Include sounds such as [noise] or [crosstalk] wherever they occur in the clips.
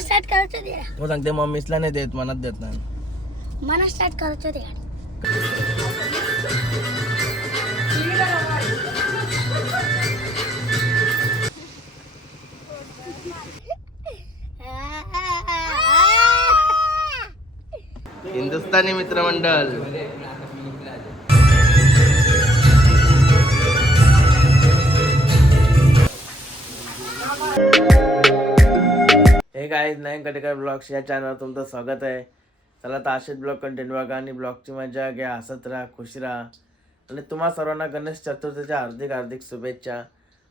Start करायचं ते मग सांगते मम्मीसला नाही देत मनात देत नाही. मला स्टार्ट करायचं ते हिंदुस्थानी मित्रमंडळ. हे काय नाही कटेकर ब्लॉग्स या चॅनलवर तुमचं स्वागत आहे. चला तर असेच ब्लॉग कंटेंट बघा आणि ब्लॉगची मजा घ्या हसत राहा खुश राहा. आणि तुम्हा सर्वांना गणेश चतुर्थीच्या हार्दिक हार्दिक शुभेच्छा.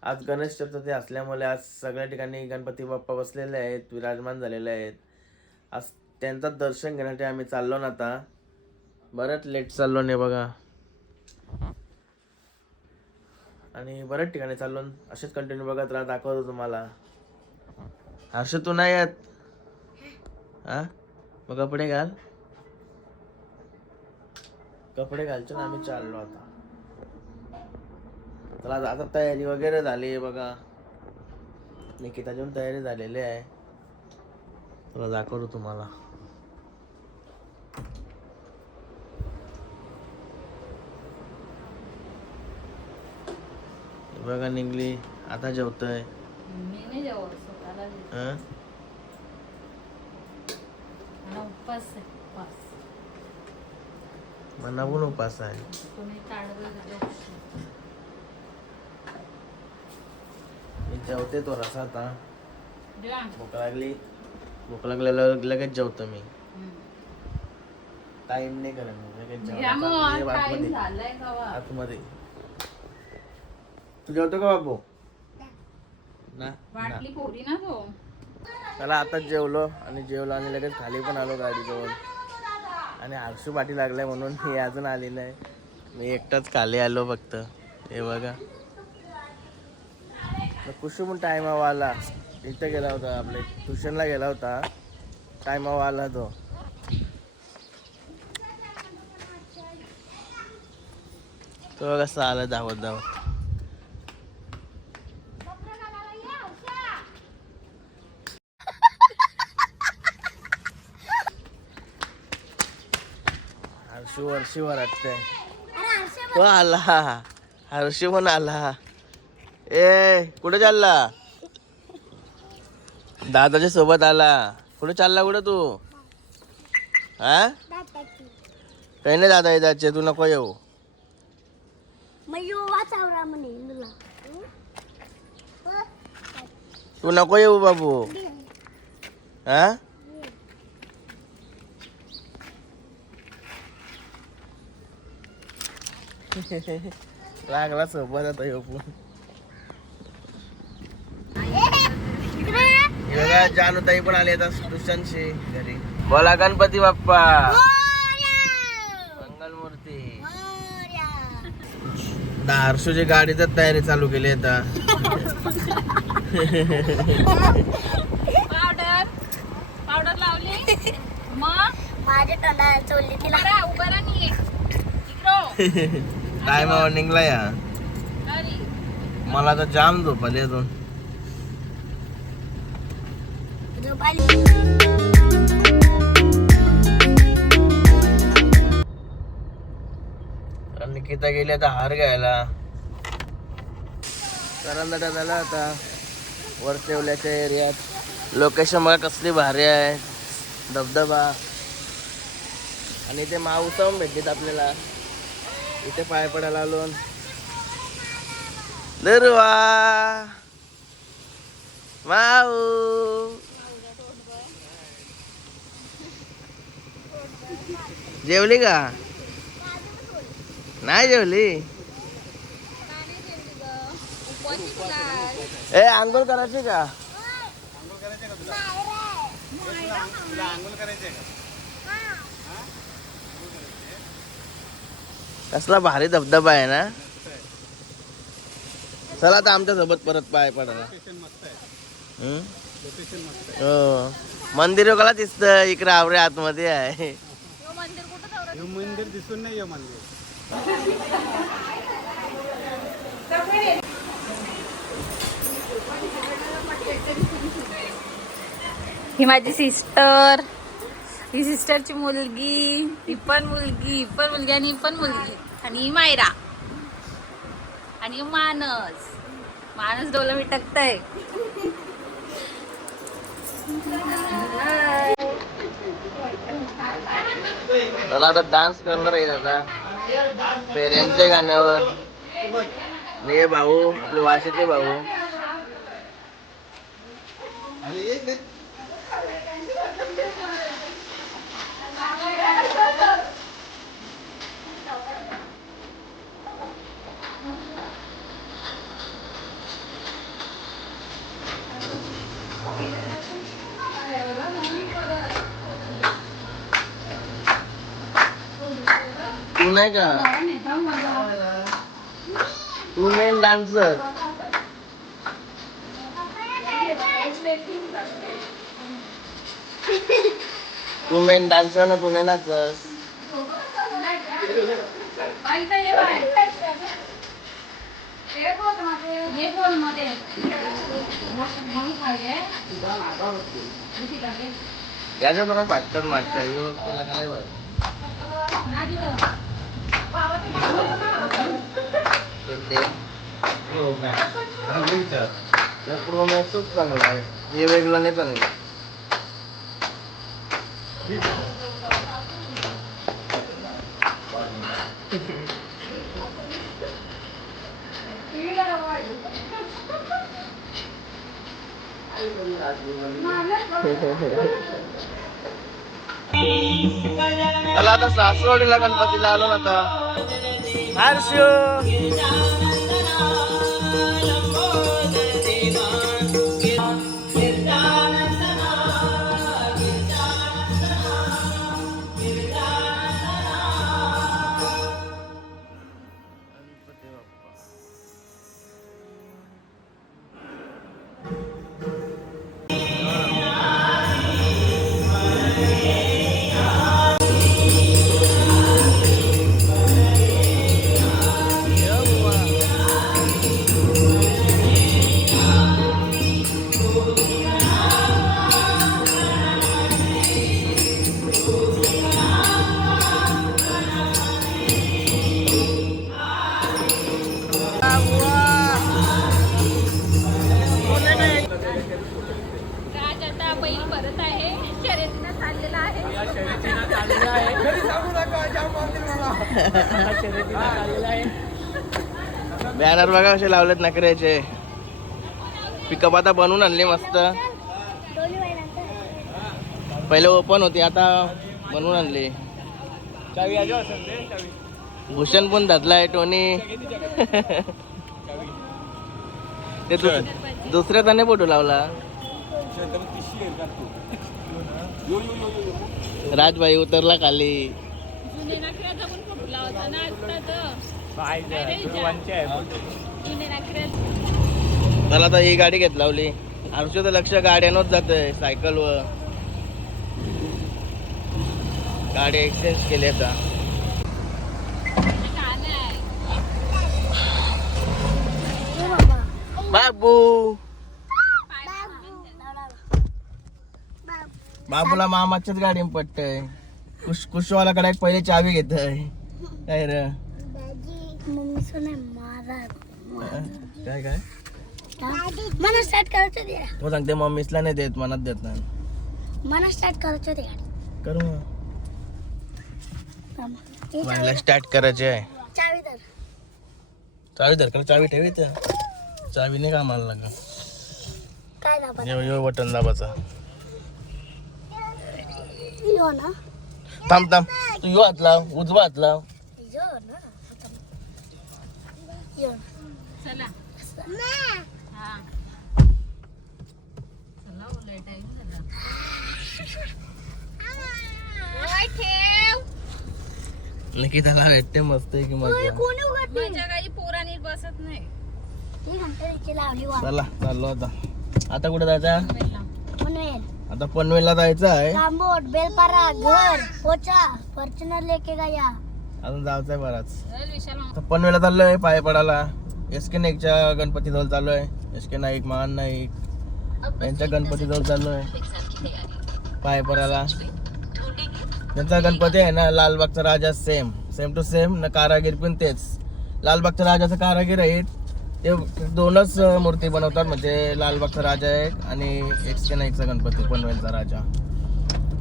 आज गणेश चतुर्थी असल्यामुळे आज सगळ्या ठिकाणी गणपती बाप्पा बसलेले आहेत विराजमान झालेले आहेत. आज त्यांचं दर्शन घेण्यासाठी आम्ही चाललो ना आता. बरंच लेट चाललो नाही बघा. आणि बऱ्याच ठिकाणी चाललो असेच कंटिन्यू बघत राहा दाखवतो तुम्हाला. हर्ष तू नाही येत? हा? मग कपडे घाल. कपडे घालतो ना आम्ही चाललो आता. चला आता- तयारी वगैरे झाली आहे बघा. निकिताची पण तयारी झालेली आहे. तुला दाखवतो तुम्हाला. बघा निघली आता जेवतोय मी नाही जेवत स्वतःला देते. हं? मला उपवास आहे, उपवास. मला पण उपास आहे. मी जेवते तो रसा आता जेवा. भूक लागली भूक लागल्यावर लगेच जेवतो मी हम्म. टाइम नाही करत मी लगेच या मग, जेवतो. time आतमध्ये झालाय जेवतो का बाबू ना ना. वाटली पोरी ना तो. चला आता जेवलो आणि जेवलो आणि लगेच खाली पण आलो गाडीजवळ. आणि हर्षू पाठी लागलाय म्हणून मी अजून आलेलं आहे मी एकटाच खाली आलो फक्त. हे बघा. मग कुशू पण टायमावर आला. इथं गेला होता आपल्या ट्युशनला गेला होता. टायमावर आला तो. तो कसा आला धावत धावत. हर्षू वाटतंय. तो आला. हर्षू पण आला. ए कुठे चालला? दादाच्या सोबत आला. कुठे चालला कुठं तू? हा काही नाही दादा येताचे तू नको येऊ. तू नको येऊ बाबू. हा? [laughs] लागला सोबत आता येऊ पण. जानूताई पण आली आता ट्युशनशी घरी. बोला गणपती बाप्पा. मंगलमूर्ती. हर्षूची गाडीच तयारी चालू केली आता. पावडर. पावडर लावली. मग? माझ्या तोंडाला तिला उभं राहा. [laughs] टायमावर निघला या. मला तर जाम झोपले अजून निकिता गेली आता हार घ्यायला. करंदटा झाला आता. वरचेवल्याच्या एरियात. लोकेशन बघा कसली भारी आहे. धबधबा. आणि माऊसा पण भेटलीत आपल्याला. इथे पाय पडायला आलो दुर्वा माऊ. जेवली का? नाही जेवली? ए आंघोळ करायची का? कसला भारी धबधबा आहे ना. चला आता आमच्यासोबत परत पाय पडायला? हो. मंदिर कला दिसत इकडे आवरे आतमध्ये आहे. मंदिर दिसून नाही मंदिर. ही माझी सिस्टर ही सिस्टरची मुलगी ही पण मुलगी ही पण मुलगी आणि ही पण मुलगी. आणि ही मायरा. आणि मानस. मानस डोलं मी टाकताय. मला आता डान्स करणार आहे आता. पेरेंटच्या गाण्यावर. मी भाऊ आपले वाशीचे भाऊ. नाही का? वुमेन डान्सर वुमेन डान्सर ना तू नाही नाचस याच्या मला पाटकर मागच्या तुला काय बरं ते प्रो मॅक्सच चांगला आहे हे वेगळं नाही चांगलं त्याला आता सासवडीला गणपतीला आलो ना आता. बॅनर बघा कसे लावलेत नकऱ्याचे पिकअप आता बनवून आणले मस्त. पहिले ओपन होती आता बनवून आणले. भूषण पण धरलाय टोनी ते दुसऱ्या त्याने फोटो लावला. राजभाई उतरला खाली. होता ना आता जुने नखऱ्याचा मला आता ही गाडी घेत लावली. आमचं लक्ष गाड्यानच जातंय सायकलवर. गाडी एक्सचेंज केली आता. आहे बाबा. बाबू बाबू बाबूला मामाच्याच गाडी पटतय. कुश कुशवालाकडे पहिले चावी घेत काय रे? काय काय? मला स्टार्ट करायचं दे तो सांगते मम्मीसला नाही देत मनात देत नाही. मला स्टार्ट करायचं दे करू मग. मला स्टार्ट करायचे आहे. चावी धर चावी धर का चावी ठेवी तर चावी नाही कामाला लागा काय दाबा? यो यो बटन दाबाचा यो ना. थांब थांब. तू यो हात लाव उजवा हात लाव. यो ना यो चला ना हा चला हो, लय time झाला. ओय, ठेव नक्की त्याला भेटते मस्त आहे की मजा माझ्या काही पोरांनी बसत नाही चला चाललो आता. आता कुठे जायचं? आता पनवेलला जायचं आहे. रामबोट बेलपारा घर पोचा फॉर्च्युनर लेके गया. अजून जायचं आहे बराच. चल विशाल मामा. आता पनवेलला चाललोय पाय पडायला. एस के नाईकच्या गणपती जवळ चालू आहे एस के नाईक महान नाईक. यांच्या गणपतीजवळ चाललोय. पाय पराला त्यांचा गणपती आहे ना लालबागचा राजा सेम सेम टू सेम ना कारागीर पण तेच. लालबागच्या राजाचा कारागीर आहेत ते दोनच मूर्ती बनवतात. म्हणजे लालबागचा राजा एक आणि एकशे नाईकचा गणपती पनवेलचा राजा.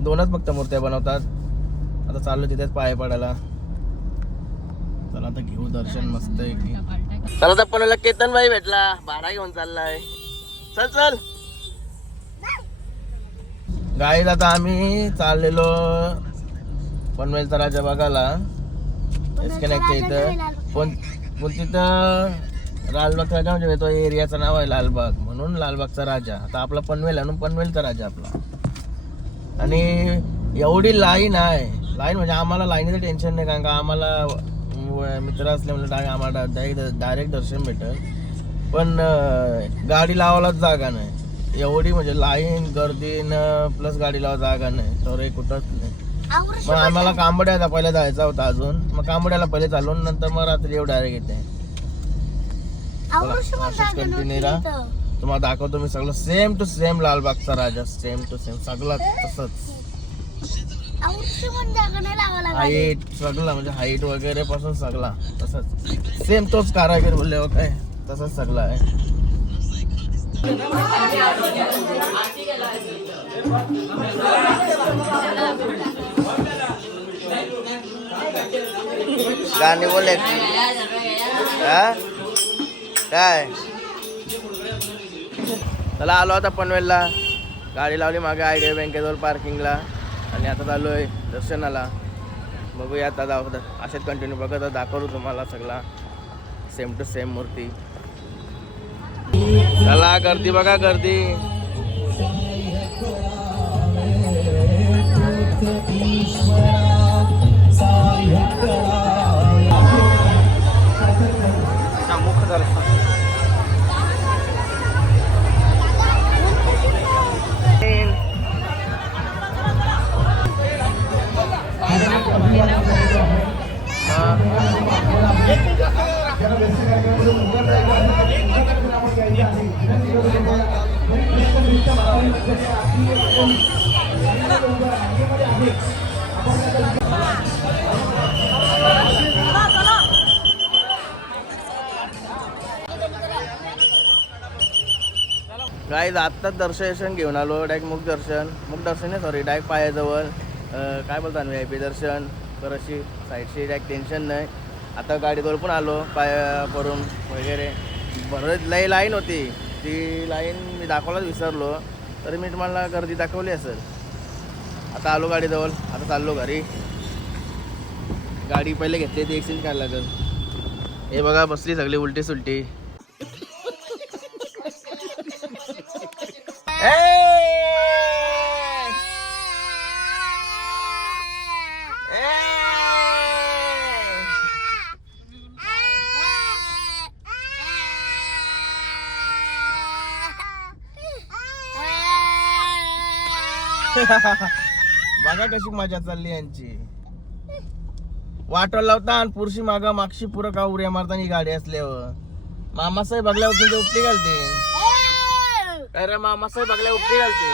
दोनच फक्त मूर्त्या बनवतात. आता चाललो तिथेच पाय पडायला. चला आता घेऊ दर्शन मस्त आहे की चला तर पनवेलला केतन भाई भेटला. भाडा घेऊन चाललाय. चल चल. गाईत आता आम्ही चाललेलो पनवेलचा राजा बघायला. डिस्कनेक्टच्या इथं. पण पण तिथं लालबागचा राजा म्हणजे तो एरियाचं नाव आहे लालबाग म्हणून लालबागचा राजा. आता आपला पनवेल आहे म्हणून पनवेलचा राजा आपला. आणि एवढी लाईन आहे. लाईन म्हणजे आम्हाला लाईनीचं टेन्शन नाही कारण का आम्हाला मित्र असल्यामुळे डाय आम्हाला डायरेक्ट डायरेक्ट दर्शन भेटेल. पण गाडी लावायलाच जागा नाही. एवढी म्हणजे लाईन गर्दीनं प्लस गाडी लावा जागा नाही. तर हे कुठंच नाही. मग आम्हाला कांबड्याला पहिले जायचा होता अजून. मग कांबड्याला पहिले चालून नंतर मग रात्री येऊ डायरेक्ट येते. कंटिन्यू राहा। तुम्हाला दाखवतो मी सगळं सेम टू सेम लालबागचा राजा सेम टू सेम सगळं तसंच। हाईट सगळं म्हणजे हाईट वगैरे पासून सगळा तसंच. सेम तोच कारागीर बोलले हो काय? तसंच सगळं आहे. गाणे बोलले. हा? काय? चला आलो आता पनवेलला. गाडी लावली मागे आय डी बँकेजवळ पार्किंगला. आणि आता चालू आहे दर्शनाला. बघूया आता दाखवत असेच कंटिन्यू बघत आहे, दाखवतो तुम्हाला सगळा. सेम टू सेम मूर्ती. चला गर्दी बघा गर्दी. गाईज आत्ताच दर्शन घेऊन आलो. डायरेक्ट मुख दर्शन. मुख दर्शन नाही सॉरी डायरेक्ट पायाजवळ. काय बोलतात व्ही आय पी दर्शन. परतशी साईडशी डायरेक्ट टेन्शन नाही. आता गाडीवर पण आलो पाया करून वगैरे. बरं लई लाईन होती. ती लाईन मी दाखवायलाच विसरलो. तरी मी तुम्हाला गर्दी दाखवली असेल. आता आलो गाडीजवळ. आता चाललो घरी. गाडी पहिले घेतली ती एक्सचेंज करायला लागेल हे बघा बसली सगळी उलटी सुलटी [laughs] बघा कशी मजा चालली यांची. वाटो लावता आणि पुरशी मागा मागशी पुरं का मारताना गाडी असल्यावर. मामासाहेब बघल्यावर तुमच्या उपटी घालते अरे मामासाहेब बघल्या उपटी घालते.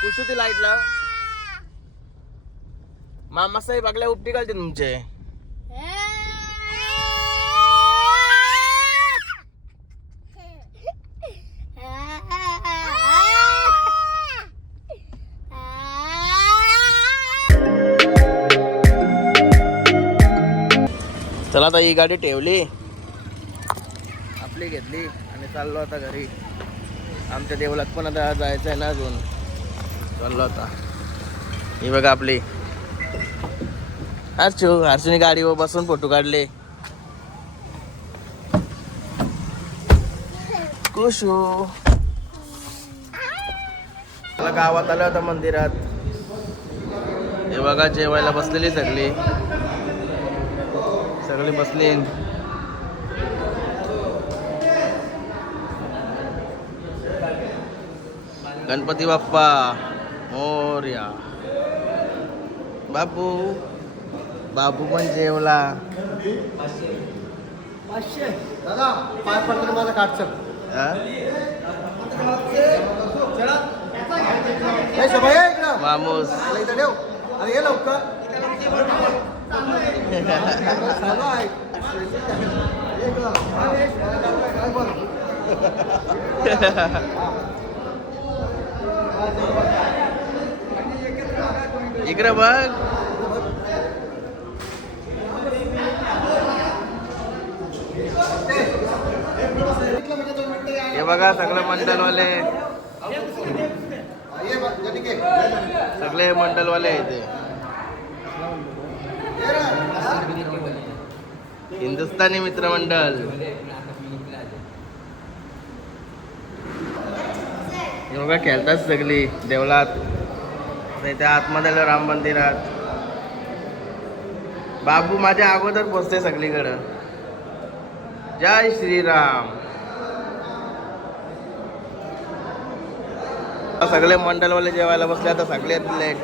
पुसू ती लाइट लाव मामासाहेब बघल्या उपटी घालते तुमचे. चला आता ही गाडी ठेवली. आपली घेतली. आणि चाललो आता घरी. आमच्या देवलात पण आता जायचं आहे ना अजून. चाललो आता. ही बघा आपली. हर्षू हर्षूने गाडीवर बसून फोटो काढले. कुशू. मला गावात आलं होतं मंदिरात. हे बघा जेवायला बसलेली सगळी. सगळी बसली. गणपती बाप्पा मोर्या बापू बापू पण जेवला दादा पाय हा? मामूस मला इथं ठेव. अरे ये लवकर इकडे बघ. हे बघा सगळे मंडलवाले. सगळे मंडलवाले इथे. हिंदुस्थानी मित्रमंडळ योगा खेळतात सगळी देवळात. नाही इथे आतमध्ये आलं राम मंदिरात. बाबू माझ्या अगोदर पोचते सगळीकडं. जय श्रीराम. आता सगळे मंडलवाले जेवायला बसले आता सगळे लेट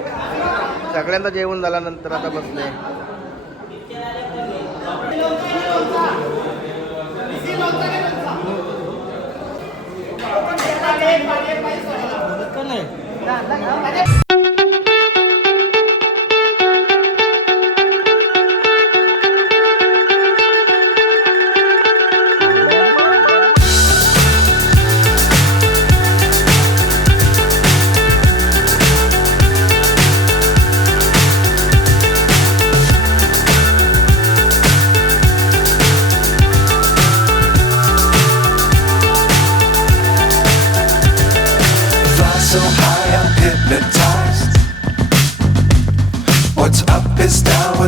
सगळ्यांचा जेवण झाल्यानंतर आता बसले. Fly